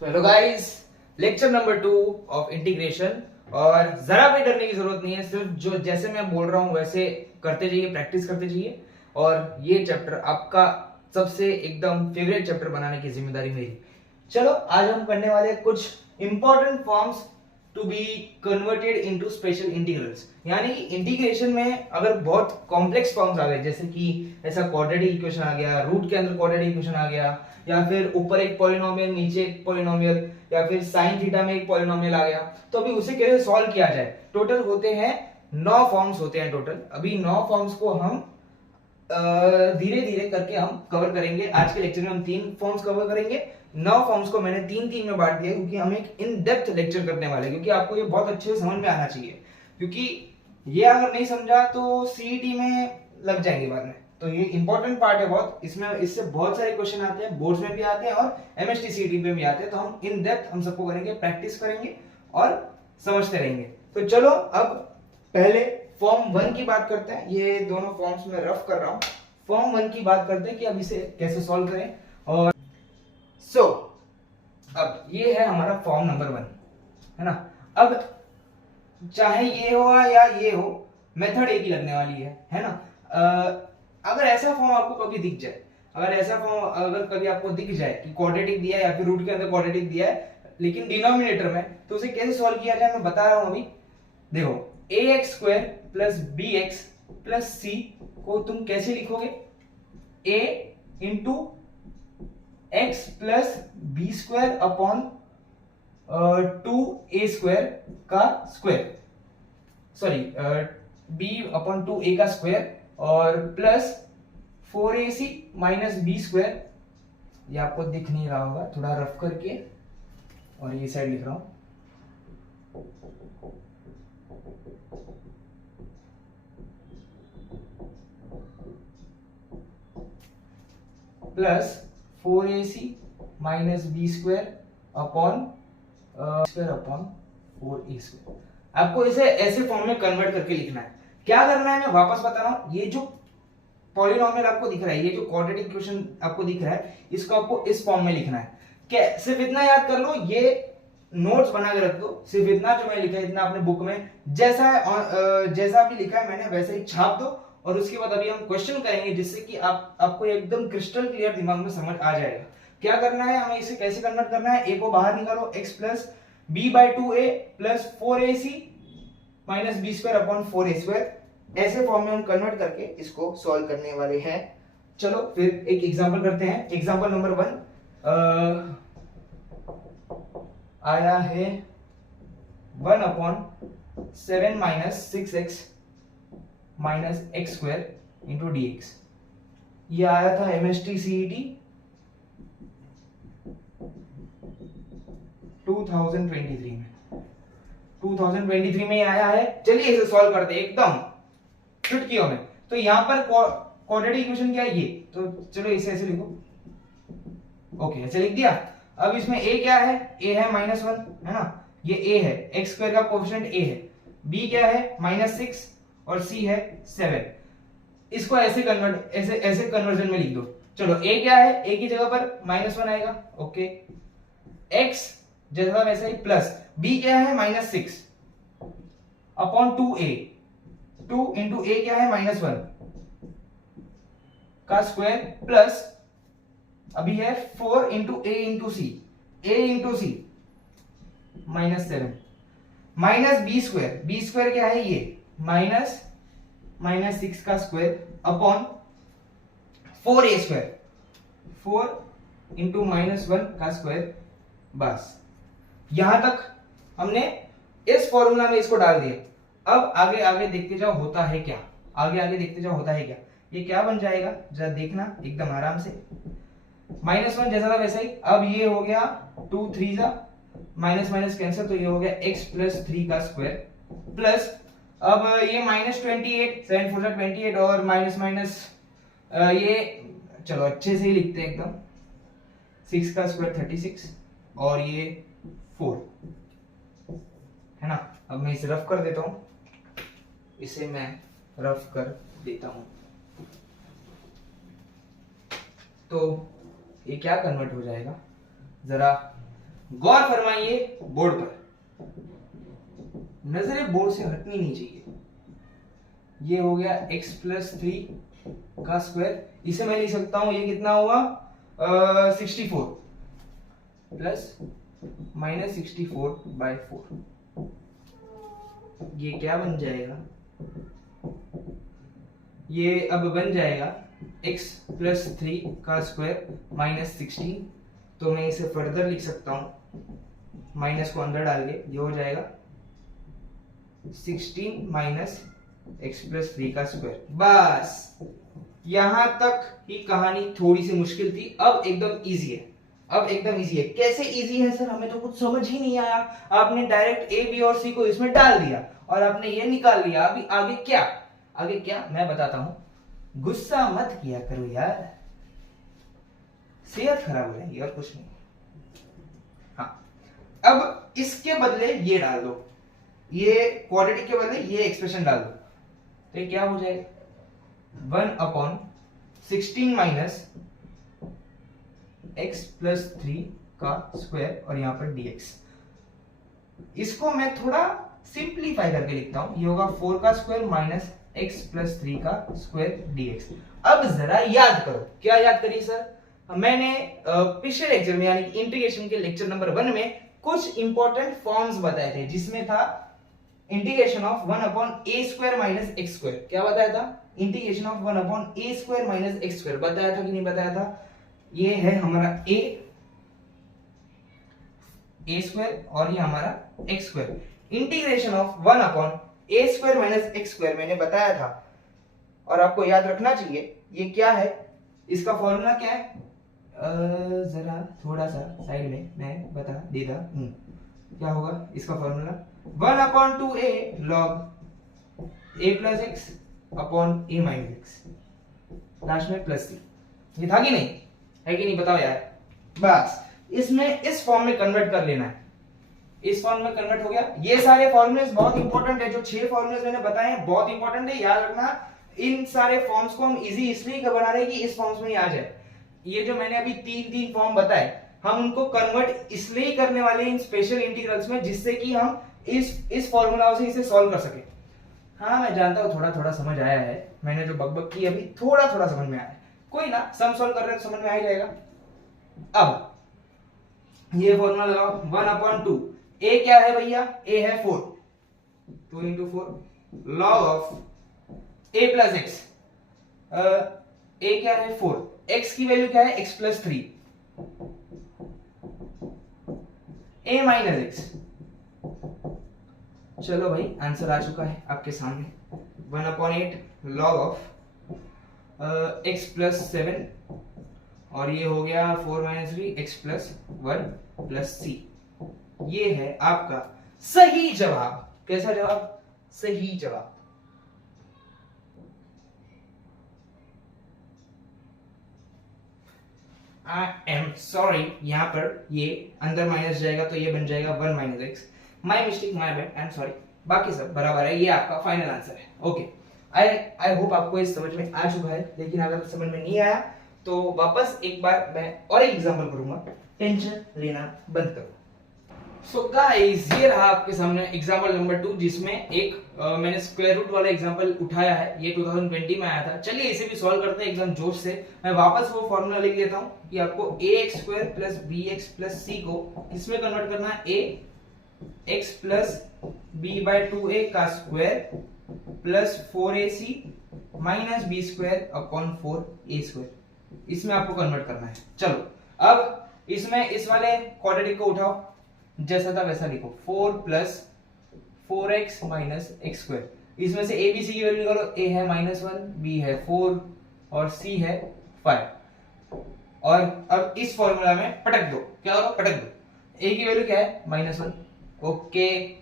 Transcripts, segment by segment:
So hello guys, lecture number 2 of integration. और जरा भी डरने की जरूरत नहीं है, सिर्फ जो जैसे मैं बोल रहा हूँ वैसे करते जाइए, प्रैक्टिस करते जाइए। और ये चैप्टर आपका सबसे एकदम फेवरेट चैप्टर बनाने की जिम्मेदारी मेरी। चलो आज हम करने वाले कुछ important forms to be converted into special integrals. यानी कि इंटीग्रेशन में अगर बहुत कॉम्प्लेक्स फॉर्म्स आ गए, जैसे कि ऐसा क्वाड्रेटिक इक्वेशन आ गया, रूट के अंदर क्वाड्रेटिक इक्वेशन आ गया, या फिर ऊपर एक पॉलिनोमियल नीचे एक पॉलिनोमियल, या फिर साइन थीटा में एक पॉलिनोमियल आ गया, तो अभी उसे कैसे सॉल्व किया जाए। टोटल होते हैं 9 फॉर्म्स होते हैं टोटल। अभी 9 फॉर्म्स को हम धीरे धीरे करके हम कवर करेंगे। आज के लेक्चर में हम 3 फॉर्म्स कवर करेंगे। 9 फॉर्म्स को मैंने 3-3 में बांट दिया क्योंकि हम एक इन डेप्थ लेक्चर करने वाले हैं, क्योंकि आपको ये बहुत अच्छे से समझ में आना चाहिए। क्योंकि ये अगर नहीं समझा तो सीईटी में लग जाएंगे बाद में। तो ये इंपॉर्टेंट पार्ट है बहुत। इसमें इससे बहुत सारे क्वेश्चन आते हैं, बोर्ड्स में भी आते हैं और एमएसटी सीईटी में भी आते हैं। तो हम इन डेप्थ हम सबको करेंगे, प्रैक्टिस करेंगे और समझते रहेंगे। तो चलो अब पहले फॉर्म 1 की बात करते हैं। ये दोनों फॉर्म्स में रफ कर रहा हूं। फॉर्म 1 की बात करते हैं कि अब इसे कैसे सॉल्व करें। और अब ये है हमारा फॉर्म नंबर 1, है ना। अब चाहे ये हो या ये हो, मेथड एक ही लगने वाली है ना। अगर ऐसा फॉर्म आपको कभी दिख जाए, अगर कभी आपको दिख जाए कि क्वाड्रेटिक दिया है या फिर रूट के अंदर क्वाड्रेटिक दिया है लेकिन डिनोमिनेटर में, तो उसे कैसे सॉल्व किया जाए मैं बता रहा हूं अभी। देखो, ax² plus bx plus c को तुम कैसे लिखोगे? a into x plus b square upon 2a² का square, sorry b upon 2a का स्क्वायर, और plus 4ac minus b square. ये आपको दिख नहीं रहा होगा, थोड़ा रफ करके और ये साइड लिख रहा हूं। Plus 4ac minus b square upon 4a²। आपको इसे ऐसे फॉर्म में कन्वर्ट करके लिखना है। क्या करना है मैं वापस बता रहा हूं। ये जो पॉलिनोमियल आपको दिख रहा है, ये जो क्वाड्रेटिक इक्वेशन आपको दिख रहा है, इसको आपको इस फॉर्म में लिखना है। क्या सिर्फ इतना याद कर लो, ये नोट्स बना के रख दो। सिर्फ इतना जो मैं लिखा है, इतना अपने बुक में जैसा है, जैसा भी लिखा है मैंने वैसे ही छाप दो। और उसके बाद अभी हम क्वेश्चन करेंगे जिससे कि आपको एकदम क्रिस्टल क्लियर दिमाग में समझ आ जाएगा। क्या करना है हमें, इसे कैसे कन्वर्ट करना है। a को बाहर निकालो, x plus b by 2a plus 4ac minus b square upon 4a²। ऐसे फॉर्म में हम कन्वर्ट करके इसको सॉल्व करने वाले हैं। चलो फिर एक एग्जांपल करते हैं। एग्जांपल नंबर 1 आया है 1/7 minus 6x minus x² into dx। ये आया था एमएसटी सीईटी 2023 में आया है। चलिए इसे सॉल्व करते हैं एकदम चुटकियों में। तो यहां पर क्वाड्रेटिक इक्वेशन क्या है ये, तो चलो इसे ऐसे लिखो। ओके, ऐसे लिख दिया। अब इसमें a क्या है? a है -1, है ना। ये a है, x² का कोएफिशिएंट a है। b क्या है? -6 और c है 7। इसको ऐसे कन्वर्जन में लिख दो। चलो a क्या है? a की जगह पर -1 आएगा। ओके, x जैसा वैसा ही प्लस b क्या है? -6 अपॉन 2a, 2 इंटू a क्या है? -1 का स्क्वायर, प्लस अभी है 4 into a into c, -7 minus b square क्या है? ये -6 का स्क्वायर अपॉन 4a², 4 इंटू -1 का स्क्वायर। बस यहां तक हमने इस फॉर्मूला में इसको डाल दिया। अब आगे देखते जाओ होता है क्या। ये क्या बन जाएगा जरा देखना एकदम आराम से। -1 जैसा था वैसा ही। अब ये हो गया 2 3 जा माइनस माइनस कैंसिल, तो ये हो गया x प्लस 3 का स्क्वायर, प्लस अब ये -28, 7 4 28 और माइनस माइनस ये चलो अच्छे से ही लिखते हैं एकदम। 6 का स्क्वायर 36 और ये 4, है ना। अब मैं इसे रफ कर देता हूं। तो ये क्या कन्वर्ट हो जाएगा, जरा गौर फरमाइए बोर्ड पर, नजरें बोर्ड से हटनी नहीं चाहिए। ये हो गया x प्लस 3 का स्क्वायर, इसे मैं लिख सकता हूं, ये कितना हुआ 64 प्लस माइनस 64/4। ये क्या बन जाएगा, ये अब बन जाएगा x प्लस 3 का स्क्वायर माइनस 16। तो मैं इसे फर्दर लिख सकता हूं, माइनस को अंदर डाल के, ये हो जाएगा 16 माइनस x प्लस 3 का स्क्वायर। बस यहां तक ही कहानी थोड़ी सी मुश्किल थी, अब एकदम इजी है। अब एकदम इजी है। कैसे इजी है सर, हमें तो कुछ समझ ही नहीं आया। आपने डायरेक्ट ए बी और सी को इसमें डाल दिया और आपने ये निकाल लिया। अभी आगे क्या, आगे क्या मैं बताता हूं। गुस्सा मत किया करो यार, सेहत खराब हो जाएगी और कुछ नहीं। हाँ, अब इसके बदले ये डाल दो, ये क्वाड्रेटिक के बदले ये एक्सप्रेशन डाल दो, तो ये क्या हो जाएगा 1/16 माइनस x प्लस 3 का स्क्वायर और यहां पर dx। इसको मैं थोड़ा सिंप्लीफाई करके लिखता हूं, ये होगा 4 का स्क्वायर माइनस x प्लस 3 का स्क्वायर dx। अब जरा याद करो, क्या याद करिए सर, मैंने पिछले लेक्चर में यानी इंटीग्रेशन के लेक्चर नंबर 1 में कुछ इंपॉर्टेंट फॉर्म्स बताए थे, जिसमें था integration of 1/a² minus x²। क्या बताया था, integration of 1/a² minus x²। बताया था कि नहीं बताया था। ये है हमारा a² और ये हमारा x²। Integration of 1/a² minus x² मैंने बताया था, और आपको याद रखना चाहिए ये क्या है, इसका फॉर्मूला क्या है, जरा थोड़ा सा साइड में मैं बता देता हूं। क्या होगा इसका formula, 1/2a log a plus x upon a minus x, last में प्लस c। ये था कि नहीं, है कि नहीं बताओ यार। बस इसमें इस फॉर्म में कन्वर्ट कर लेना है, इस फॉर्म में कन्वर्ट हो गया। ये सारे फॉर्मूलेस बहुत इंपॉर्टेंट है, जो 6 फॉर्मूलेस मैंने बताए हैं बहुत इंपॉर्टेंट है, याद रखना। इन सारे फॉर्म्स को हम इजी इसलिए बना रहे हैं कि इस फॉर्म्स में आ जाए। ये जो मैंने अभी 3 फॉर्म बताए, हम उनको कन्वर्ट इसलिए करने वाले हैं इन स्पेशल इंटीग्रल्स में, जिससे कि हम इस फॉर्मूला से इसे सॉल्व कर सके। हाँ मैं जानता हूँ थोड़ा थोड़ा समझ आया है, मैंने जो बकबक की अभी थोड़ा थोड़ा समझ में आया है, कोई ना, सम सॉल्व कर रहे हैं तो समझ में आ ही जाएगा। अब ये फॉर्मूला लगाओ 1/2, a क्या है भैया, a है 4, 2 into 4 log of a plus x। a क्या है 4, x की वैल्यू क्या है x plus 3, a minus x। चलो भाई आंसर आ चुका है आपके सामने, 1/8 log of x प्लस 7 और ये हो गया 4 minus 3 x plus 1 plus c। ये है आपका सही जवाब। कैसा जवाब, सही जवाब। आई एम सॉरी, यहां पर ये अंदर माइनस जाएगा तो ये बन जाएगा 1 minus x. My mistake, my bad, I am sorry. बाकी सब बराबर है, ये आपका फाइनल आंसर है। ओके, आई होप आपको ये समझ में आ चुका है, लेकिन अगर समझ में नहीं आया तो वापस एक बार मैं और एक एग्जांपल करूंगा, टेंशन लेना बंद करो। सो गाइस, ये रहा आपके सामने एग्जांपल नंबर 2, जिसमें एक मैंने स्क्वायर रूट वाला एग्जांपल उठाया है। ये 2020 में आया था। चलिए इसे भी सॉल्व करते हैं एकदम जोश से। मैं वापस वो फॉर्मूला लिख लेता हूं कि आपको ax² plus bx plus c को किसमें कन्वर्ट करना है, ax प्लस b/2a का square plus 4ac minus b² upon 4a², इसमें आपको कन्वर्ट करना है। चलो अब इसमें इस वाले क्वाड्रेटिक को उठाओ, जैसा था वैसा लिखो, 4 प्लस 4x माइनस x²। इसमें से a b c की वैल्यू निकालो, a है -1, b है 4 और c है 5। और अब इस फॉर्मूला में पटक दो, क्या होगा, पटक दो। a की वैल्यू क्या है, -1, ओके,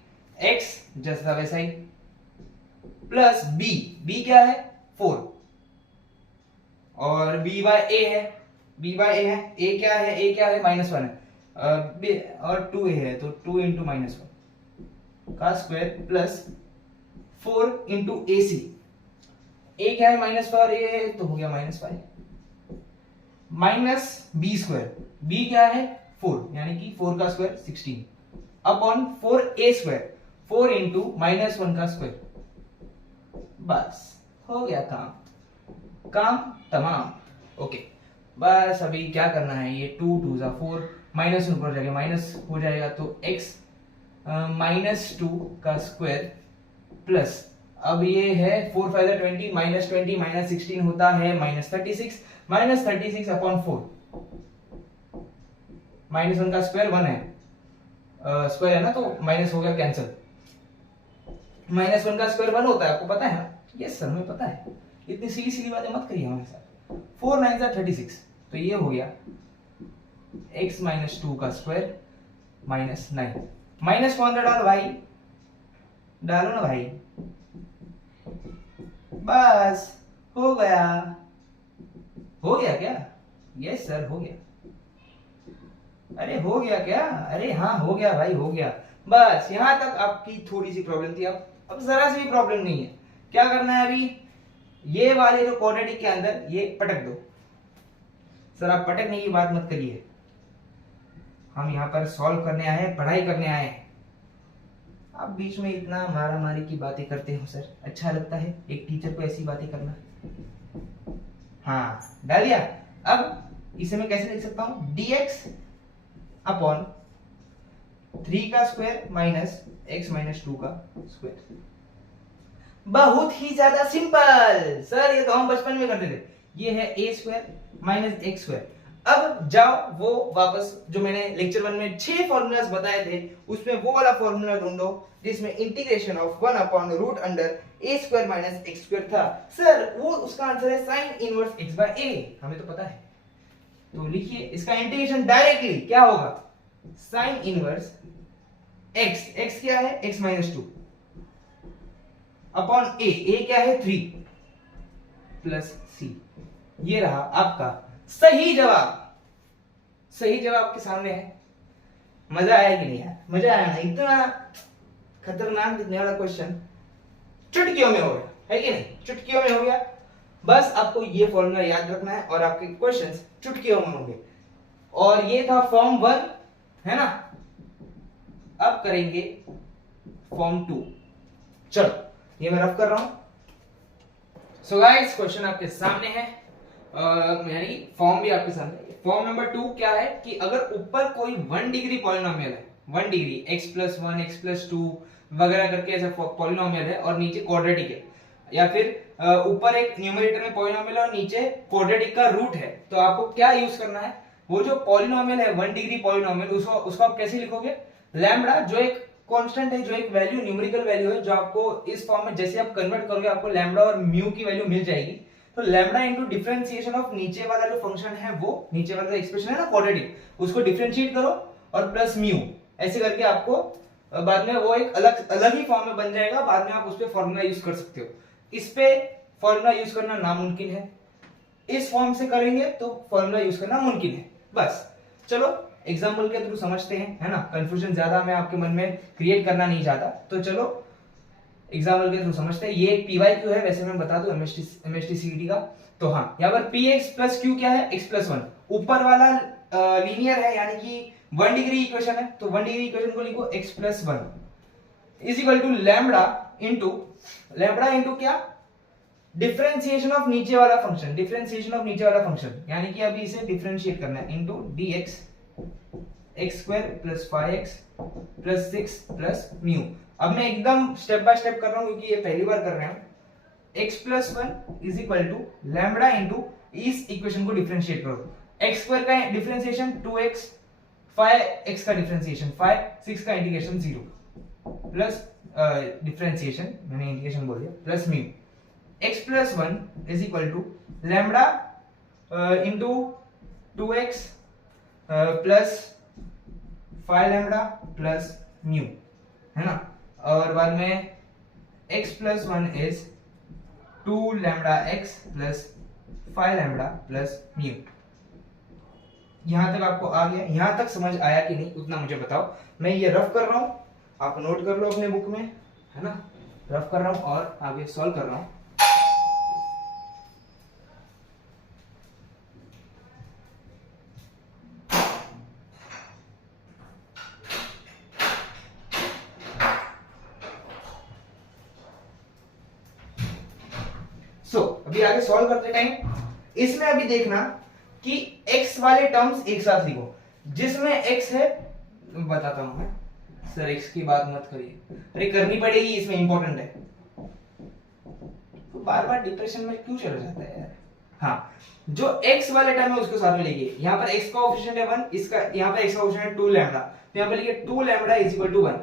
x जैसा वैसा ही, प्लस b क्या है 4 और b/a है, b/a है, a क्या है, -1 है और 2a है, तो 2 into -1 का square plus 4 into ac। a क्या है, -4, a तो हो गया -5 माइनस b²। b क्या है 4 यानी कि 4 का square 16 upon 4a square 4 into -1 का स्क्वायर। बस हो गया काम तमाम। ओके बस अभी क्या करना है, ये 2 2 जा 4 माइनस ऊपर जाएगा माइनस हो जाएगा तो x -2 का स्क्वायर प्लस अब ये है 4 5 20 -20 -16 होता है -36 अपॉन 4 -1 का स्क्वायर 1 है स्क्वायर है ना तो माइनस हो गया कैंसिल। -1 का स्क्वायर 1 होता है, आपको पता है ना? यस सर मुझे पता है, इतनी सीधी सीधी बातें मत करिए हमारे साथ। 4 9 36 तो ये हो गया x -2 का स्क्वायर -9 माइनस कौन सा डालो भाई, डालो ना भाई, बस हो गया क्या? यस सर हो गया। अरे हो गया क्या? अरे हाँ हो गया भाई हो गया। बस यहां तक आपकी थोड़ी सी प्रॉब्लम थी, अब जरा सी भी प्रॉब्लम नहीं है। क्या करना है अभी, ये वाले जो क्वाड्रेटिक के अंदर ये पटक दो। सर आप पटकने की बात मत करिए, हम यहाँ पर सॉल्व करने आए हैं, पढ़ाई करने आए हैं। आप बीच में इतना मारा मारी की बातें करते हो सर, अच्छा लगता है एक टीचर को ऐसी बातें करना? हाँ डाल दिया। अब इसे मैं कैसे लिख सकता हूं, dx अपॉन 3 का स्क्वायर माइनस x -2 का स्क्वायर। बहुत ही ज्यादा सिंपल सर, ये तो हम बचपन में करते थे। ये है a square minus x square. अब जाओ वो वापस जो मैंने लेक्चर 1 में 6 फॉर्मूलाज बताए थे उसमें वो वाला फॉर्मूला ढूंढो जिसमें integration of 1 upon root under a square minus x square था। सर वो उसका आंसर है sin inverse x by a, हमें तो पता है। तो लिखिए इसका इंटीग्रेशन डायरेक्टली क्या होगा, sin इनवर्स x क्या है x -2 अपॉन a क्या है 3 प्लस c। ये रहा आपका सही जवाब। सही जवाब आपके सामने है। मजा आया कि नहीं यार? मजा आया ना? इतना खतरनाक दिखने वाला क्वेश्चन चुटकियों में हो गया है कि नहीं? चुटकियों में हो गया। बस आपको ये फॉर्मूला याद रखना है और आपके क्वेश्चंस चुटकियों में होंगे। और ये था फॉर्म 1 है ना, अब करेंगे फॉर्म 2। चलो ये मैं रफ कर रहा हूं। सो गाइस क्वेश्चन आपके सामने है, यानी फॉर्म भी आपके सामने। फॉर्म नंबर 2 क्या है कि अगर ऊपर कोई 1 डिग्री पॉलिनोमियल है, 1 डिग्री x+1 x+2 वगैरह करके ऐसा पॉलिनोमियल है और नीचे क्वाड्रेटिक है, या फिर ऊपर एक न्यूमरेटर में पॉलिनोमियल है और नीचे क्वाड्रेटिक का रूट है, तो आपको क्या यूज करना है, वो जो पॉलिनोमियल है 1 डिग्री पॉलिनोमियल उसको आप कैसे लिखोगे, लैम्बडा जो एक कांस्टेंट है, जो एक वैल्यू न्यूमेरिकल वैल्यू है, जो आपको इस फॉर्म में जैसे आप कन्वर्ट करोगे आपको लैम्बडा और म्यू की वैल्यू मिल जाएगी। तो लैम्बडा इनटू डिफरेंशिएशन ऑफ नीचे वाला जो फंक्शन है, वो नीचे वाला जो एक्सप्रेशन है ना क्वाड्रेटिक, उसको डिफरेंशिएट करो और प्लस म्यू, ऐसे करके आपको बाद में वो एक अलग ही फॉर्म में बन जाएगा। बाद में आप उस पे फॉर्मूला यूज कर सकते हो। इस पे फॉर्मूला यूज करना नामुमकिन है, इस फॉर्म से करेंगे तो फॉर्मूला यूज करना मुमकिन है। बस चलो एग्जाम्पल के थ्रू समझते हैं, है ना? कंफ्यूजन ज्यादा मैं आपके मन में क्रिएट करना नहीं चाहता, तो चलो एग्जाम्पल के थ्रू समझते हैं। ये PYQ है, वैसे मैं बता दूं MST CET का। तो हाँ, यहाँ पर px प्लस q क्या है, x+1। ऊपर वाला लीनियर है यानी कि 1 डिग्री इक्वेशन है, तो 1 डिग्री इक्वेशन को लिखो x+1 is equal to lambda into क्या, डिफरेंशिएशन ऑफ नीचे वाला फंक्शन, डिफरेंशिएशन ऑफ नीचे वाला फंक्शन, यानी कि अभी इसे डिफरेंशिएट करना है, into dx x² plus 5x plus 6 plus mu. अब मैं एकदम स्टेप बाय स्टेप कर रहा हूं क्योंकि ये पहली बार कर रहे हैं। x+1 is equal to lambda into इस इक्वेशन को डिफरेंशिएट करो, x² का डिफरेंशिएशन 2x, 5x का डिफरेंशिएशन 5, 6 का इंटीग्रेशन 0 प्लस डिफरेंशिएशन मैंने इंटीग्रेशन बोल दिया plus mu. x+1 is equal to lambda into 2x plus 5 lambda plus mu, है ना? और बाद में x+1 is 2 lambda x plus 5 lambda plus mu. यहां तक आपको आ गया? यहां तक समझ आया कि नहीं उतना मुझे बताओ। मैं ये रफ कर रहा हूं, आप नोट कर लो अपने बुक में, है ना? रफ कर रहा हूं और आगे सॉल्व कर रहा हूं। अभी आगे सॉल्व करते टाइम इसमें अभी देखना कि x वाले टर्म्स एक साथ लिखो। जिसमें x है, बताता हूं मैं, सर x की बात मत करिए, अरे करनी पड़ेगी, इसमें इंपॉर्टेंट है, तो बार बार डिप्रेशन में क्यों चला जाता है यार। हाँ, जो x वाले टर्म है उसको साथ में लिखिए। यहाँ पर x का कोएफिशिएंट है 1, इसका यहाँ पर x का कोएफिशिएंट है 2 लैम्डा, तो यहाँ पर लिखिए 2 lambda is equal to 1।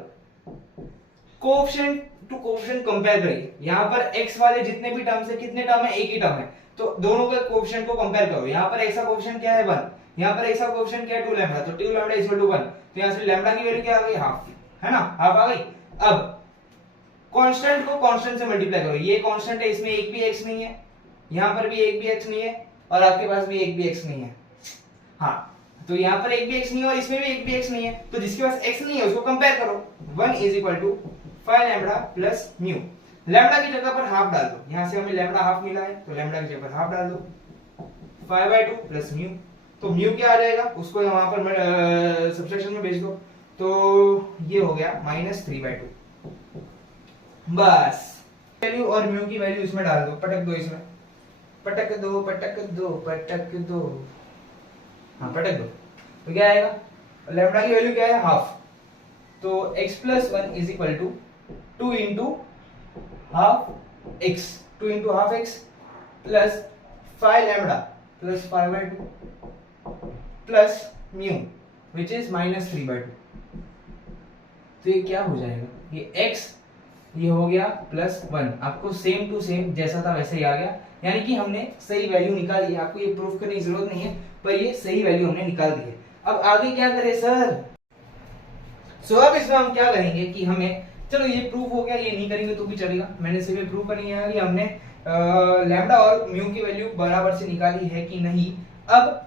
Coefficient to coefficient compare करिए। यहाँ पर x वाले जितने भी टर्म्स है, कितने टर्म है, एक ही टर्म है, तो दोनों के कोएफिशिएंट को कंपेयर करो। यहाँ पर x का कोएफिशिएंट क्या है 1, यहाँ पर x का कोएफिशिएंट क्या है 2 लैम्डा, तो 2 लैम्डा इज इक्वल टू 1, तो यहाँ से लैम्डा की वैल्यू क्या आ गई, हाफ, है ना, हाफ आ गई। अब कांस्टेंट को कांस्टेंट से मल्टीप्लाई करो। ये कांस्टेंट है, इसमें एक भी x नहीं है, यहाँ पर भी एक भी x नहीं है, और आपके पास भी एक भी x नहीं है। हाँ, तो यहाँ पर एक भी x नहीं है और इसमें भी एक भी x नहीं है, तो जिसके पास x नहीं है उसको कंपेयर करो। 1 is equal to 5 lambda plus mu. Lambda की जगह पर हाफ डाल दो, यहाँ से हमें लैम्डा हाफ मिला है, तो लैम्डा की जगह पर हाफ डाल दो, 5/2 प्लस म्यू। तो म्यू क्या आ जाएगा, उसको वहां पर सब्ट्रैक्शन में भेज दो, तो ये हो गया -3/2। बस वैल्यू और म्यू की वैल्यू इसमें डाल दो, पटक दो, इसमें पटक दो पटक दो पटक दो, हाँ पटक दो, तो क्या आएगा, लैम्डा की वैल्यू क्या है, हाफ, तो x plus 1 is equal to 2 into half x, 2 into half x plus 5 lambda plus 5/2 plus mu which is -3/2। तो ये क्या हो जाएगा, ये x ये हो गया +1, आपको सेम टू सेम जैसा था वैसे ही आ गया, यानी कि हमने सही वैल्यू निकाली है। आपको ये प्रूफ करने की जरूरत नहीं है, पर ये सही वैल्यू हमने निकाल दी है। अब आगे क्या करें सर, अब इसमें हम क्या करेंगे कि हमें, चलो ये प्रूफ हो गया, ये नहीं करेंगे तो भी चलेगा, मैंने सिर्फ प्रूफ करनी है कि हमने लैम्डा और म्यू की वैल्यू बराबर से निकाली है कि नहीं। अब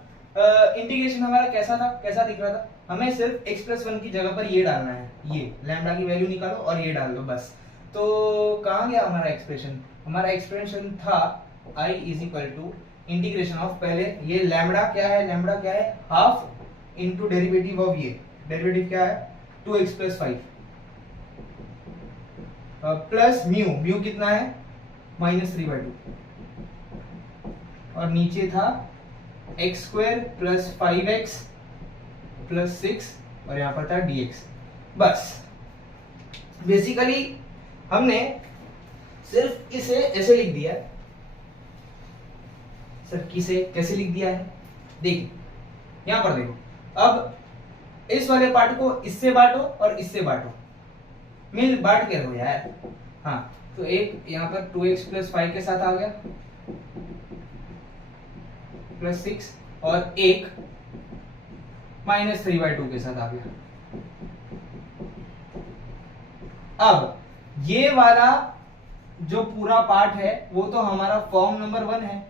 इंटीग्रेशन हमारा कैसा था, कैसा दिख रहा था, हमें सिर्फ x प्लस 1 की जगह पर ये डालना है, ये लैम्डा की वैल्यू निकालो और ये डाल दो बस। तो कहाँ गया हमारा एक्सप्रेशन, हमारा एक्सप्रेशन था I is equal to integration of, पहले ये लैम्डा क्या है, लैम्डा क्या है, हाफ इंटू डेरिवेटिव ऑफ, ये डेरिवेटिव क्या है 2x plus 5 plus mu, mu कितना है -3/2, और नीचे था x square plus 5x plus 6 और यहाँ पर था dx। बस बेसिकली हमने सिर्फ इसे ऐसे लिख दिया है। सर किसे कैसे लिख दिया है, देखिए यहां पर देखो, अब इस वाले पार्ट को इससे बांटो और इससे बांटो, मिल बांट के रहो यार। हाँ, तो एक यहाँ पर 2x प्लस 5 के साथ आ गया प्लस 6, और एक -3/2 के साथ आ गया। अब ये वाला जो पूरा पार्ट है वो तो हमारा फॉर्म नंबर 1 है,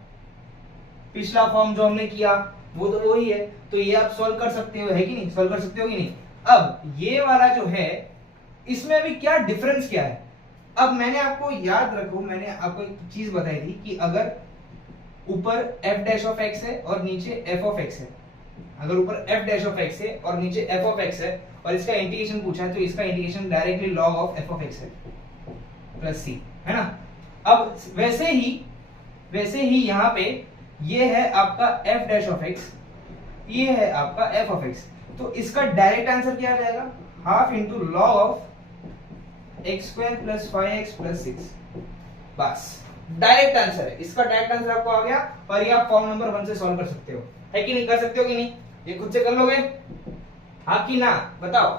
पिछला फॉर्म जो हमने किया वो तो वही है, तो ये आप सॉल्व कर सकते हो, है कि नहीं, सॉल्व कर सकते हो कि नहीं। अब ये वाला जो है इसमें अभी क्या डिफरेंस क्या है, अब मैंने आपको याद रखो, मैंने आपको एक चीज बताई थी कि अगर ऊपर f डैश ऑफ x है और नीचे f ऑफ x है, अगर ऊपर f डैश ऑफ x है और नीचे f ऑफ x है और इसका इंटीग्रेशन पूछा है, तो इसका integration directly log of f of x है प्लस c, है ना। अब वैसे ही यहाँ पे ये है आपका f डैश ऑफ x, ये है आपका f ऑफ x, तो इसका डायरेक्ट आंसर क्या आ जाएगा, half into log of x square plus 5x plus 6। बस डायरेक्ट आंसर है, इसका डायरेक्ट आंसर आपको आ गया, और ये आप फॉर्म नंबर 1 से सॉल्व कर सकते हो, है कि नहीं, कर सकते हो कि नहीं, ये खुद से कर लोगे, हाँ कि ना, बताओ।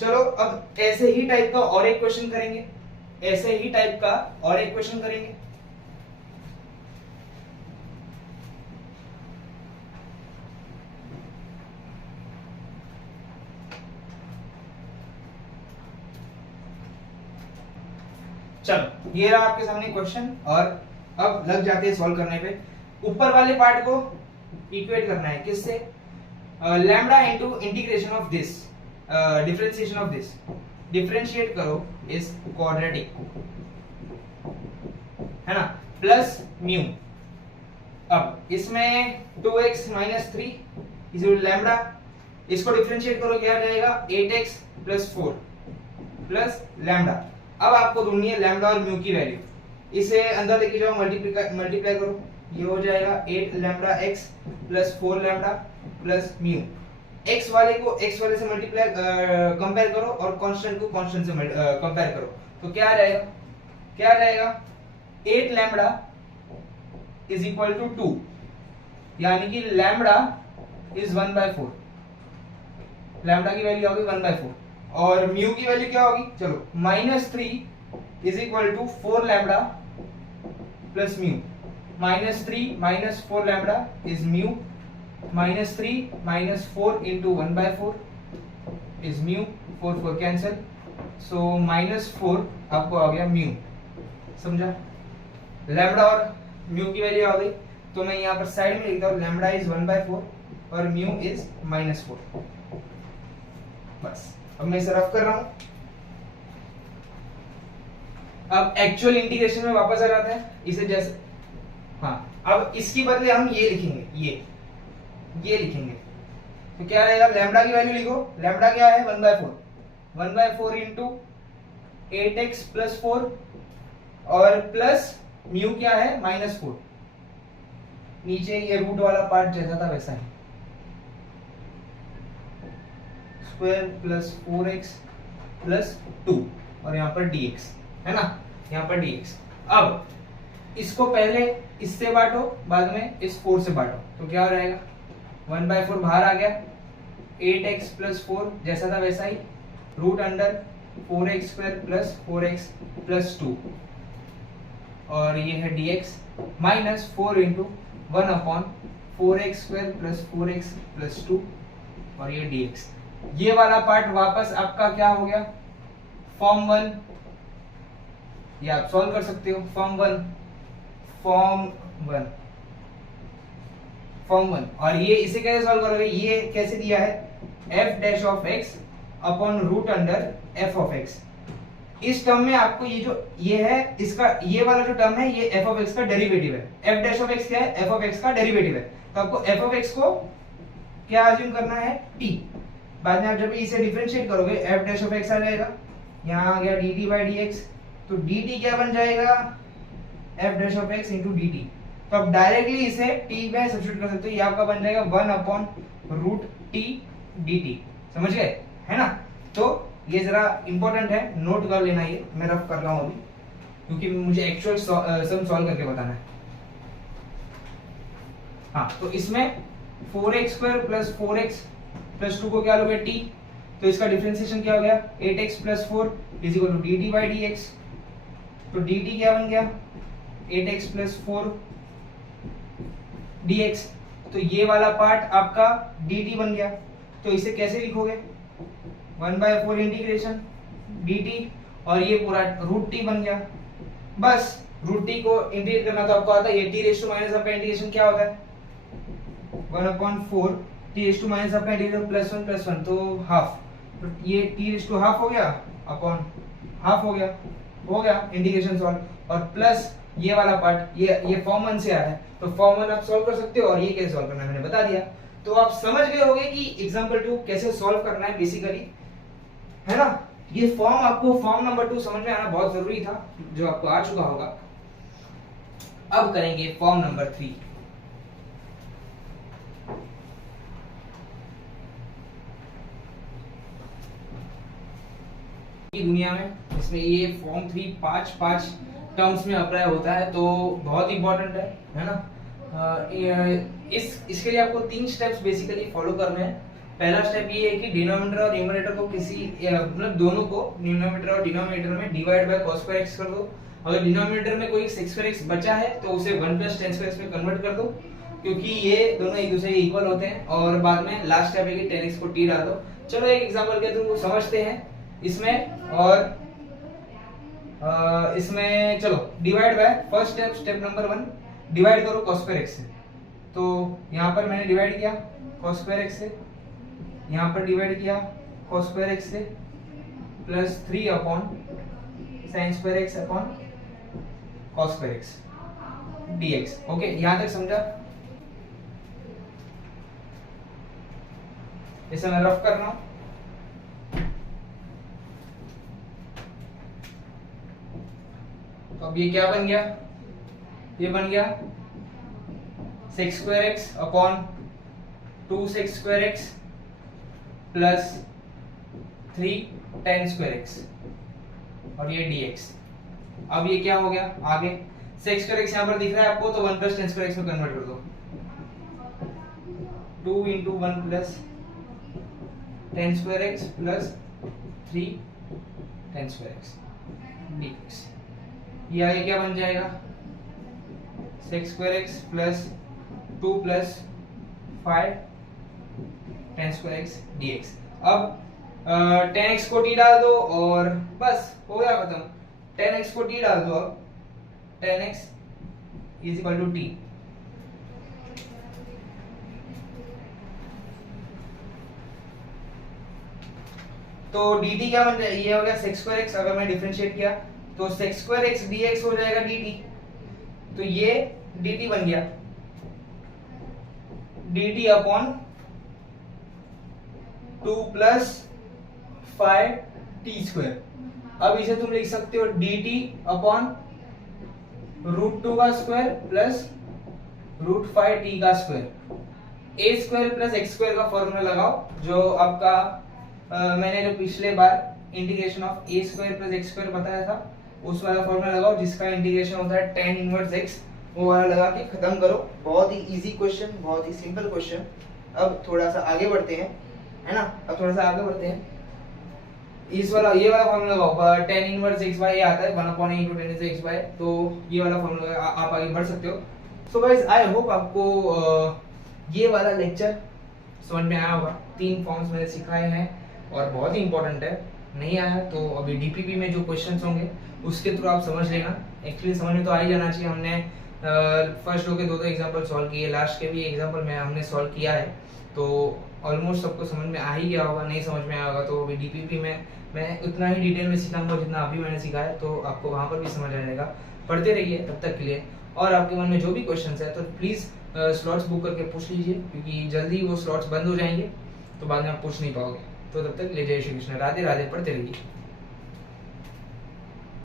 चलो अब ऐसे ही टाइप का और एक क्वेश्चन करेंगे, ऐसे ही टाइप का और एक क्वेश्चन करेंगे। चलो ये रहा आपके सामने क्वेश्चन, और अब लग जाते हैं सॉल्व करने पे। ऊपर वाले पार्ट को इक्वेट करना है किससे, lambda into integration of this, differentiation of this, differentiate करो इस क्वाड्रेटिक, है ना, प्लस म्यू। अब इसमें 2x माइनस 3 इज लैम्डा, इसको डिफरेंशिएट करो क्या आ जाएगा 8x प्लस 4 प्लस लैम्डा। अब आपको ढूंढनी है लैम्डा और म्यू की वैल्यू, इसे अंदर लेके जाओ, मल्टीप्लाई करो, ये हो जाएगा 8 lambda x plus 4 lambda plus mu. X वाले से मल्टीप्लाई कंपेयर करो और कांस्टेंट को कांस्टेंट से कंपेयर करो, तो क्या आ जाएगा 8 लैम्डा इज इक्वल टू 2, यानी कि लैम्डा इज 1/4, लैम्डा की वैल्यू होगी 1/4 और म्यू की वैल्यू क्या होगी, चलो -3 is equal to 4 lambda plus mu. -3 minus 4 lambda is mu, -3 minus 4 into 1/4 is mu, 4 cancel, so -4 आपको आ गया म्यू। समझा? लैम्डा और म्यू की वैल्यू आ गई, तो मैं यहाँ पर साइड में लिखता हूँ लैम्डा इज 1/4 और म्यू इज -4। बस, अब मैं इसे रफ कर रहा हूं। अब एक्चुअल इंटीग्रेशन में वापस आ जाते हैं, इसे जैसे, हाँ, अब इसकी बदले हम ये लिखेंगे, ये लिखेंगे, तो क्या रहेगा, लैम्डा की वैल्यू लिखो, लैम्डा क्या है 1/4 इंटू 8x प्लस 4 और प्लस म्यू क्या है -4, नीचे ये रूट वाला पार्ट जैसा था वैसा है, स्क्वायर प्लस 4x प्लस 2 और यहाँ पर dx है ना, यहाँ पर dx। अब इसको पहले इससे बांटो, बाद में इस 4 से बांटो, तो क्या हो जाएगा 1/4 बाहर आ गया, 8x प्लस 4 जैसा था वैसा ही, root under 4x square plus 4x plus 2 और ये है dx minus 4 into 1/4x square plus 4x plus 2 और ये dx। ये वाला पार्ट वापस आपका क्या हो गया, फॉर्म 1, ये आप सॉल्व कर सकते हो, फॉर्म 1 और ये इसे कैसे सॉल्व करोगे, ये कैसे दिया है f dash of x upon root under f of x। इस टर्म में आपको ये जो ये है, इसका ये वाला जो टर्म है ये f ऑफ x का डेरिवेटिव है, f डैश ऑफ x क्या है, f ऑफ x का डेरिवेटिव है, तो आपको f ऑफ x को क्या अज्यूम करना है t, बाद में आप जब इसे डिफरेंशिएट करोगे f डैश ऑफ x आ जाएगा, यहाँ आ गया dt बाई dx, तो dt क्या बन जाएगा f dash of x into dt, तो आप डायरेक्टली इसे t में सब्स्टिट्यूट कर सकते हो, ये आपका बन जाएगा 1/√t dt। समझ गए, है ना? तो ये जरा इंपॉर्टेंट है, नोट कर लेना, ये मैं रफ कर रहा हूँ अभी क्योंकि मुझे एक्चुअल सम सॉल्व करके बताना है। हाँ, तो इसमें 4x square plus 4x plus 2 को क्या लोगे t, तो इसका डिफरेंशिएशन क्या हो गया 8x plus 4 is equal to dt by dx, तो dt क्या बन गया 8x प्लस 4 dx, तो ये वाला पार्ट आपका dt बन गया, तो इसे कैसे लिखोगे 1/4 इंटीग्रेशन dt और ये पूरा रूट t बन गया। बस रूट t को इंटीग्रेट करना तो आपको आता है, ये t रेज़ टू माइनस आपका इंटीग्रेशन क्या होता है 1/4 t रेज़ टू माइनस आपका इंटीग्रेशन प्लस 1 तो हाफ, तो ये t रेज़ टू हाफ हो गया अपॉन हाफ हो गया इंटीग्रेशन सॉल्व, और प्लस ये वाला पार्ट ये फॉर्म 1 से आ रहा है, तो फॉर्म 1 आप सॉल्व कर सकते हो और ये कैसे सॉल्व करना है मैंने बता दिया, तो आप समझ गए होंगे कि एग्जांपल 2 कैसे सॉल्व करना है बेसिकली, है ना? ये फॉर्म आपको फॉर्म नंबर 2 समझ में आना बहुत जरूरी था, जो आपको आ चुका होगा। अब करेंगे फॉर्म नंबर 3। दुनिया में इसमें ये फॉर्म 3 5 टर्म्स में अप्लाई होता है, तो बहुत इंपॉर्टेंट है ना? इसके लिए आपको 3 स्टेप्स बेसिकली फॉलो करने हैं। पहला स्टेप ये है कि डिनोमिनेटर और न्यूमरेटर को किसी मतलब दोनों को न्यूमरेटर और डिनोमिनेटर में divide by cos square x कर दो। अगर डिनोमिनेटर में कोई sec स्क्वायर x बचा है तो उसे 1 + tan स्क्वायर x में कन्वर्ट कर दो, क्योंकि ये दोनों एक दूसरे के इक्वल होते हैं, और बाद में लास्ट स्टेप है कि tan x को t डाल दो। चलो एक एग्जांपल के थ्रू समझते हैं इसमें, और इसमें चलो divide by first step number 1, divide करो cos स्क्वायर x से, तो यहाँ पर मैंने डिवाइड किया cos स्क्वायर x से, यहाँ पर डिवाइड किया cos स्क्वायर x से, plus 3 upon sin square x upon cos square x dx। Okay, यहाँ तक समझा? इसे मैं रफ कर रहा हूँ। तो अब ये क्या बन गया, ये बन गया sec square x upon 2 sec square x plus 3 tan square x और ये dx। अब ये क्या हो गया, आगे sec square x यहाँ पर दिख रहा है आपको, तो 1 प्लस tan square x में कन्वर्ट कर दो, 2 into 1 plus tan square x plus 3 tan square x dx। ये आगे क्या बन जाएगा, sec square x plus 2 plus 5 tan square x dx। अब tan x को t डाल दो और बस हो गया खत्म। tan x को t डाल दो, अब tan x is equal to t। तो dt क्या बन जाएगा, ये हो गया sec square x, अगर मैं डिफरेंशिएट किया तो sec square x dx हो जाएगा dt, तो ये dt बन गया dt upon 2 plus 5 t square. अब इसे तुम लिख सकते हो dt अपॉन √2 का स्क्वायर प्लस √5 t का square. a square plus x square का फॉर्मूला लगाओ, जो आपका मैंने जो पिछले बार integration of a square plus x square बताया था, उस वाला फॉर्मूला लगाओ जिसका इंटीग्रेशन होता है tan इनवर्स x, वो वाला लगा के खत्म करो। बहुत ही इजी क्वेश्चन, बहुत ही सिंपल क्वेश्चन। अब थोड़ा सा आगे बढ़ते हैं, है ना, अब थोड़ा सा आगे बढ़ते हैं। इस वाला ये वाला फॉर्मूला लगाओ, tan इनवर्स x बाय ये आता है 1/a * tan x बाय, तो ये वाला फॉर्मूला आप आगे बढ़ सकते हो। सो गाइस आई होप आपको ये वाला लेक्चर समझ में आया होगा। 3 फॉर्म्स मैंने सिखाए हैं और बहुत ही इंपॉर्टेंट है, नहीं आया तो अभी डीपीपी में जो क्वेश्चंस होंगे उसके थ्रू आप समझ लेना। एक्चुअली समझ में तो आ ही जाना चाहिए। हमने फर्स्ट लो के 2 एग्जांपल सॉल्व किए, लास्ट के भी एग्जांपल में हमने सॉल्व किया है, तो ऑलमोस्ट सबको समझ में आ ही गया होगा। नहीं समझ में आया होगा तो अभी डीपीपी में मैं उतना ही डिटेल में सिखाऊंगा जितना अभी मैंने सिखाया, तो आपको वहाँ पर भी समझ आ जाएगा। पढ़ते रहिए तब तक के लिए, और आपके मन में जो भी क्वेश्चंस है तो प्लीज़ स्लॉट्स बुक करके पूछ लीजिए, क्योंकि जल्दी वो स्लॉट्स बंद हो जाएंगे तो बाद में आप पूछ नहीं पाओगे। तो तब तक ले जय श्री कृष्ण, राधे राधे, पढ़ते रहिए।